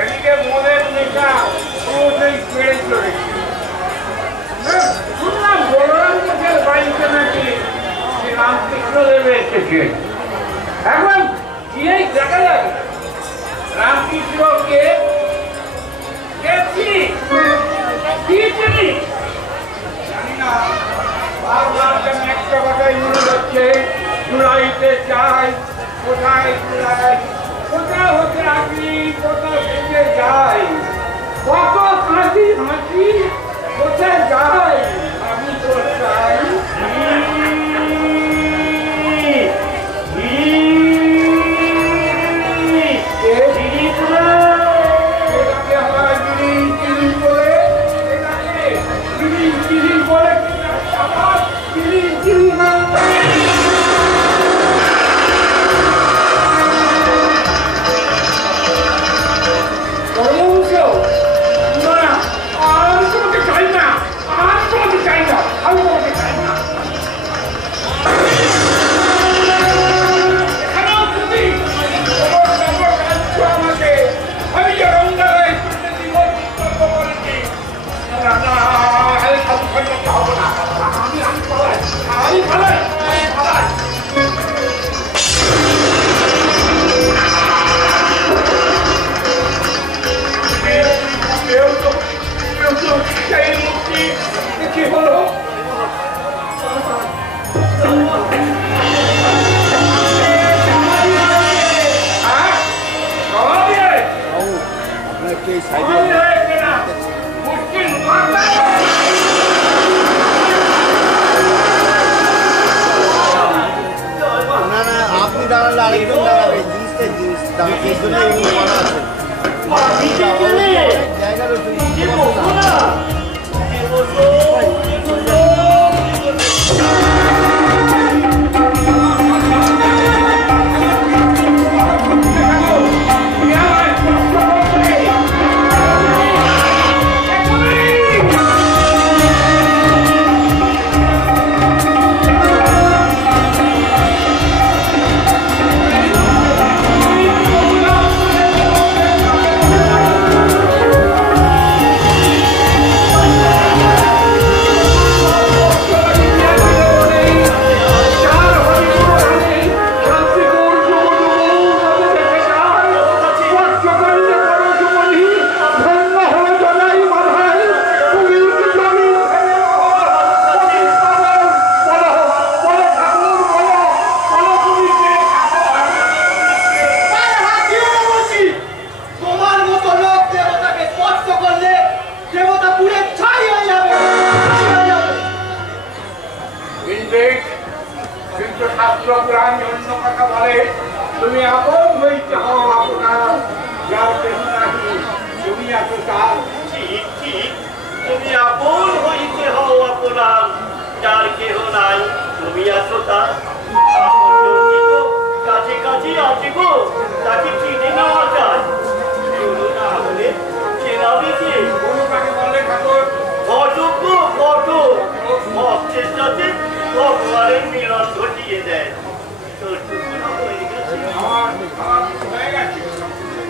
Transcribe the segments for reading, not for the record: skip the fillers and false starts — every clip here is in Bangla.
এদিকে মনের নেশা পুরোটাই বেড়ে চলেছে। শুনলাম বলরাম কোচের বাড়িতে নাকি রামকৃষ্ণ দেবে এসেছে। এখন গিয়েই দেখা যাবে রামকৃষ্ণকে জানি না। বারবার যেন একটা কথাই মনে হচ্ছে, জুড়াইতে চাই। কোথায় জুড়াই? কোথায় হতে আসি, কোথায় থেকে যাই? কত হাসি হাসি, কোথায় যাই? আমি তো চাই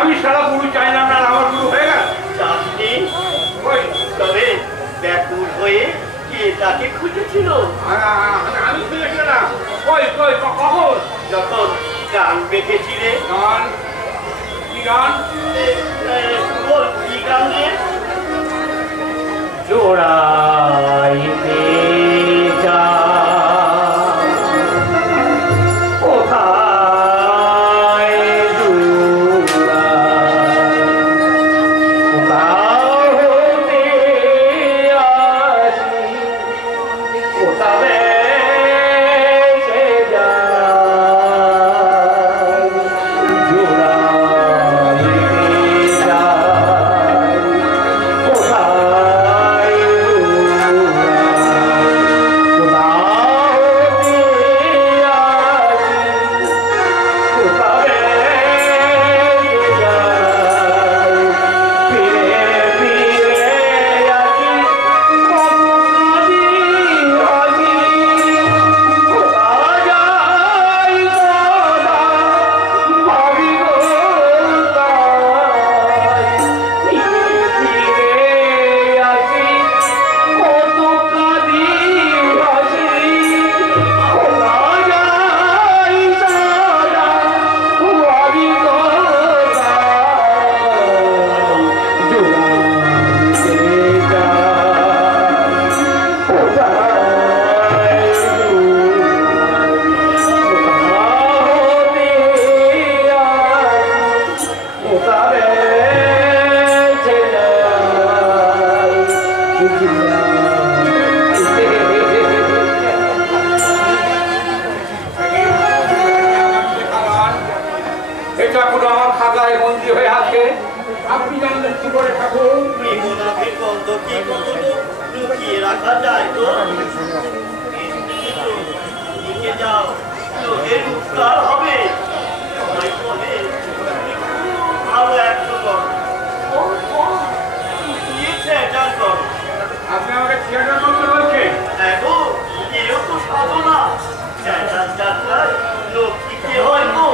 আমি সারা গুরু চাইলাম না, আমার গুরু হয়ে গেল। তবে ব্যাকুল হয়ে কে তাকে খুঁজেছিল? আমি খুঁজেছিলাম। কখন? যখন গান বেঁধেছিলে। গান? কি গান? কি গান রে? জোড়াইতে যা এটা কোনো আমার খাতায় বন্দী হয়ে আছে। আপনি জানলেন কি করে ঠাকুর? লুকিয়ে রাখা যায় তো? যাও, লোকের উপকার হবে। আরো 100 কর। আপনি আমাকে থিয়েটার করতে বলছেন? দেখো, কেউ তো সাধনা যাত্রায় লোক কি হয় গো?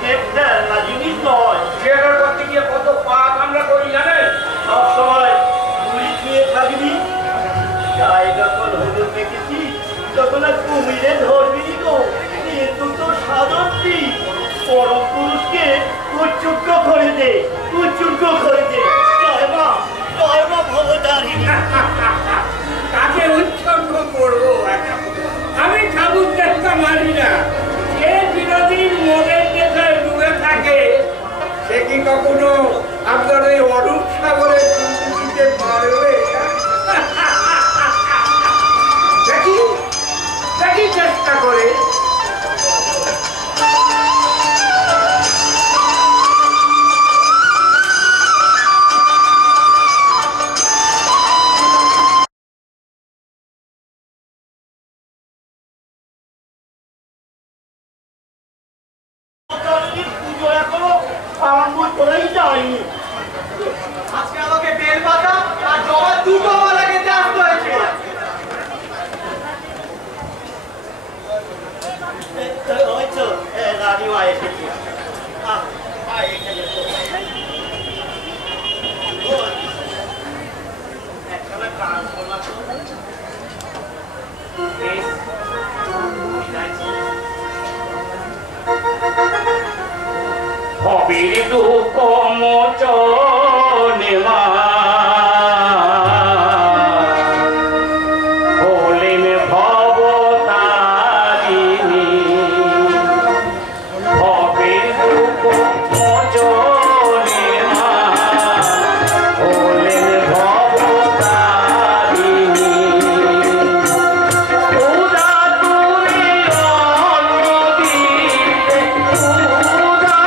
খেলনা জিনিস নয়। থিয়েটার করতে গিয়ে কত পা কামড়া করি জানেন? সবসময় ঘুরি খেয়ে থাকবি। গায়ে যখন হলুদ দেখেছি তখন আর কুমিরে ধরবি গো। কিন্তু তো সাধনটি পরম পুরুষকে উচ্চুক্য করে দে, উচ্চুক্য করে দে। জয় মা ভবতারিণী। তাকে উৎসর্গ করবো? আমি ঠাকুর চেষ্টা মানি না। যে বিরোধীর মনের দেশে ডুবে থাকে সে কি কখনো আপনার এই অরূপ সাগরে দিতে পারবে? দেখি দেখি চেষ্টা করে। পুজো এখনো আরম্ভ করেই যায়নি। আজকে আমাকে বেল পাতা আর জবা দুটো মালা খেতে আসতে হয়েছে। ওই তো রানীমা এসেছে। একখানা গান শোনা তো। হবির দুঃখ মোচনে মা হলেন ভবতারিণী। হবির দুঃখ মোচনে মা হলেন ভবতারিণী। পূজা তুমি অন্ন দিতে, পূজা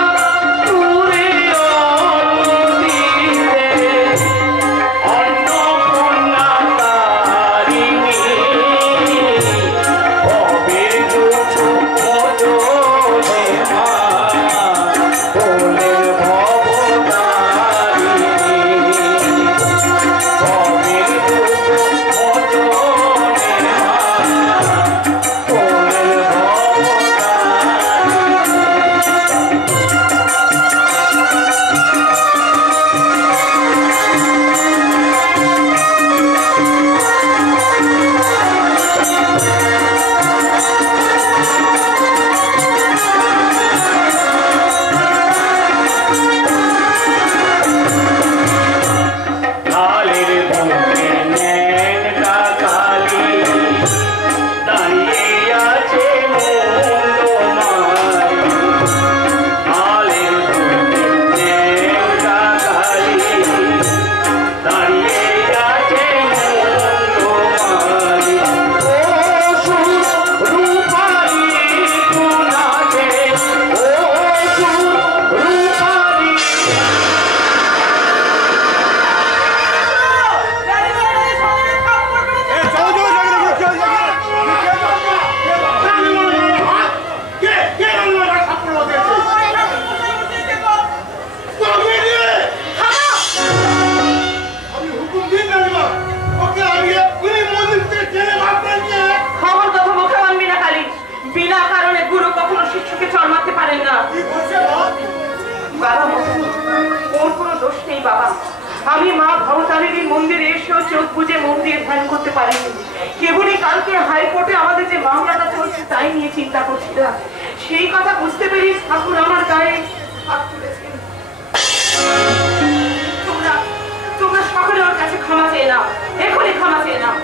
তুমি অন্ন দিতে, অন্নপূর্ণা তারিণী। ভবের দুঃখ মোচনে মা হলেন ভবতারিণী। ভবের দুঃখ মোচনে মা হলেন ভবতারিণী। কালের বুকে ন্যাংটা কালী দাঁড়িয়ে আছে মুন্ডমালী। কালের বুকে ন্যাংটা কালী দাঁড়িয়ে আছে মুন্ডমালী। অসুর রূপালী পুনাছে, অসুর রূপালী। খবর কথা মুখে আনবি না কালী। বিনা কারণে গুরু কখনো শিষ্যকে চড়মাতে পারেন না। বাবা, ওর কোনো দোষ নেই বাবা। আমি মা ভবতারিণীর মন্দিরে এসেও চোখ বুঝে মন দিয়ে ধ্যান করতে পারিনি। কেবলই কালকে হাইকোর্টে আমাদের যে মামলাটা চলছে তাই নিয়ে চিন্তা করছিলাম। সেই কথা বুঝতে পেরে ঠাকুর আমার গায়ে হাত তুলেছেন। তোমরা তোমরা সকলে ওর কাছে ক্ষমা চেয়ে নাও, এখনই ক্ষমা চেয়ে নাও।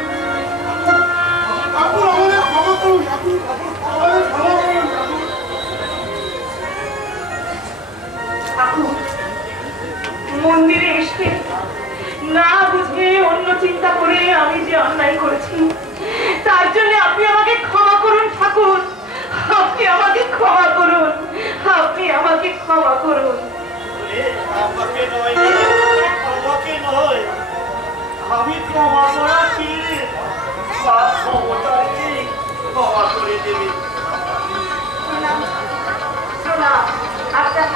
ঠাকুর, মন্দিরে এসে না বুঝে অন্য চিন্তা করে আমি যে অন্যায় করেছি, তার জন্য আপনি আমাকে ক্ষমা করুন ঠাকুর, আপনি আমাকে ক্ষমা করুন, আপনি আমাকে ক্ষমা করুন। আমাকে নয়, আমাকে নয়, আমি ক্ষমা করা পেরে সব ক্ষমতাকে ক্ষমা করে দেবে। শোনা আপনার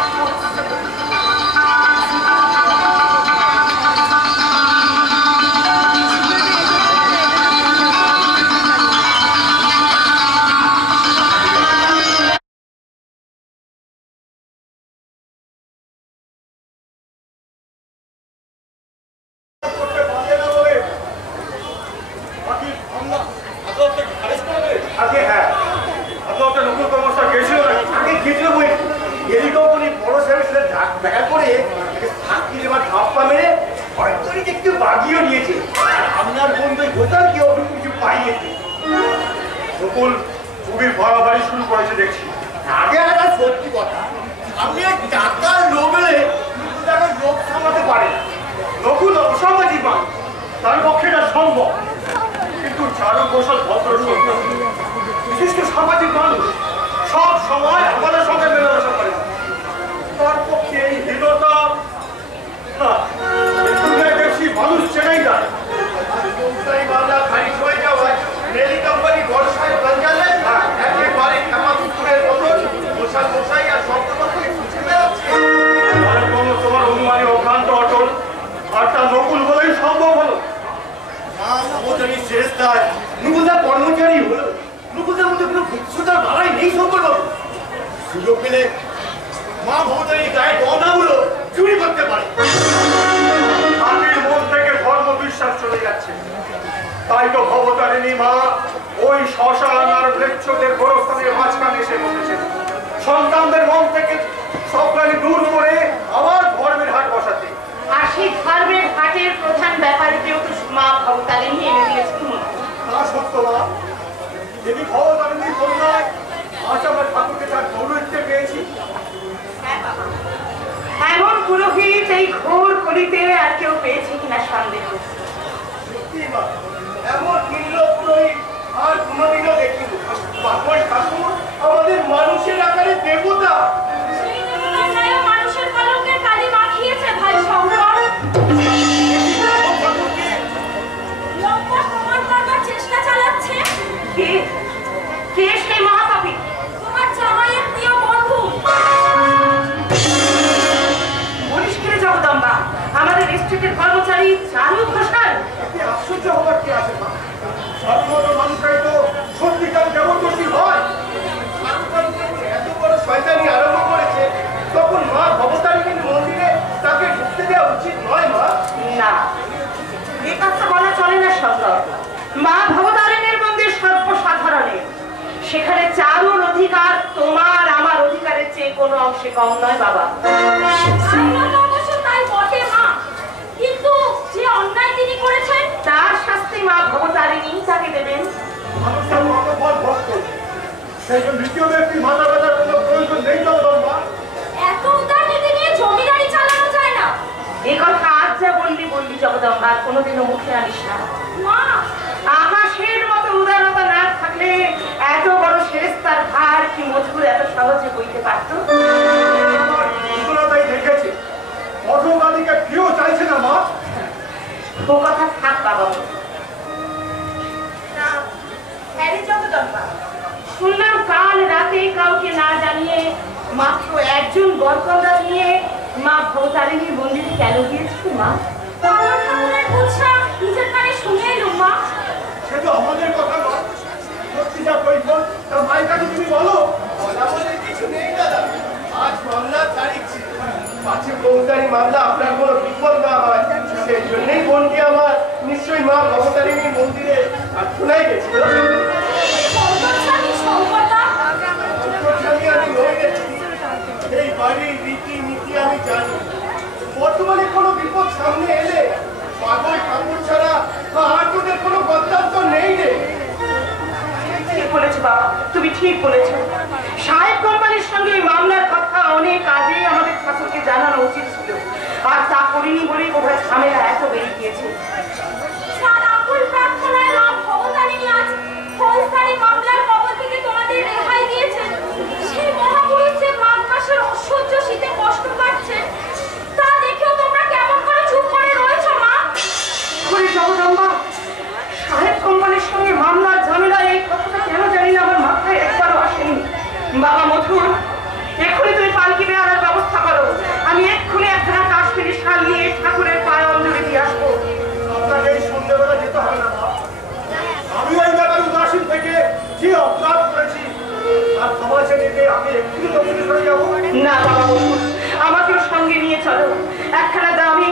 এমন পুরোহিত এই ঘোর কলিতে আর কেউ পেয়েছে কিনা সন্দেহ। এমন নির্লোভ পুরোহিত আর কোনোদিনও দেখিনি। আমাদের মানুষের আকারে দেবতা, মানুষের কলঙ্কের কালি মাখিয়েছে ভাই সম্রাট। প্রমাণ করবার চেষ্টা চালাচ্ছে। কে সেই মহাপাপী? তোমার জামাইয়ের প্রিয় বন্ধু মনীষগিরি জগদম্বা, আমাদের ডিস্ট্রিক্টের কর্মচারী চারু ঘোষাল। আশ্চর্য হবার কি আছে মা? সাধারণ মানুষরাই তো সত্যিকার জবরদস্তি হয়। এত বড় শয়তানি আরম্ভ করেছে, তখন মা ভবতারিণীর মন্দিরে তাকে ঢুকতে দেওয়া উচিত নয় মা। না, এ কথা বলা চলে না শঙ্কর। মা ভবতারিণীর মন্দির সর্বসাধারণের, সেখানে চারুর অধিকার তোমার আমার অধিকারের চেয়ে কোনো অংশে কম নয় বাবা। অবশ্য তাই বটে মা, কিন্তু যে অন্যায় তিনি করেছেন তার শাস্তি মা ভবতারিণী তাকে দেবেন। মানুষের মতফল ভক্ত, সেই জন্য দ্বিতীয় ব্যক্তি মাথা ব্যথার কোনো প্রয়োজন নেই জগদম্বা। এত উদারনীতি নিয়ে জমিদারি চালানো যায় না। এ কথা আজ যা বললি জগদম্বা, কোনোদিনও মুখে আনিস না মা। আকাশের মতো উদারতা না থাকলে এত বড় শেরেস্তার ভার কি মজবুর এত সহজে বইতে পারত? তাই দেখেছে অধোগাদিকে কেউ চাইছে না মা। ও কথা থাক বাবা। শুনলাম কাল রাতে কাউকে না জানিয়ে মাত্র একজন বরকন্ডা নিয়ে মা ভবতারিণীর মন্দিরে কেন গিয়েছিল মা? নিজের কানে শুনে এলুম মা। সে তো আমাদের কথা নয়, সত্যি যা পরীক্ষণ তা মায়ের কাছে তুমি বলো। আমাদের কিছু নেই দাদা, আজ মামলার তারিখ ছিল, পাছে ফৌজদারি মামলা আপনার কোনো বিপদ না হয় সেই জন্যই বোনটি আমার নিশ্চয়ই মা ভবতারিণীর মন্দিরে প্রার্থনায় গেছিল। এই বাড়ির রীতিনীতি আমি জানি। বর্তমানে কোনো বিপদ সামনে এলে পাগল ঠাকুর ছাড়া আর তোদের কোনো গত্যান্তর নেই রে। ঠিক বলেছো বাবা, তুমি ঠিক বলেছো। সাহেব কোম্পানির সঙ্গে মামলার কথা অনেক আগে আমাদের ঠাকুরকে জানানো উচিত ছিল। আর তা করিনি বলেই বোধহয় ঝামেলা এত বেড়ে গিয়েছে। তার আকুল প্রার্থনায় মা ভবতারিণী আজ ফৌজদারি মামলার কবল থেকে তোমাদের রেহাই দিয়েছেন। সেই মহাপুরুষ যে মাঘ মাসের অসহ্য শীতে কষ্ট পাচ্ছেন, তা দেখেও তোমরা কেমন করে চুপ করে রয়েছো মা? করে জগদম্বা, সাহেব কোম্পানির সঙ্গে মামলার ঝামেলা, এই কথাটা কেন জানি না আমার মাথায় একবারও আসেনি। বাবা মধুর, এক্ষুনি তুমি পালকি বেড়ার ব্যবস্থা করো। আমি এক্ষুনি একখানা কাশ্মীরি শাল নিয়ে ঠাকুরের পায়ে অঞ্জলি দিয়ে আসবো। আপনাকে এই সন্ধ্যেবেলা যেতে হবে না মা। আমি ওই ব্যাপারে উদাসীন থেকে যে অপরাধ করেছি তার ক্ষমা চেয়ে আমি একটু দক্ষিণে সরে যাবো। না বাবা মধুর, আমাকেও সঙ্গে নিয়ে চলো। একখানা দামি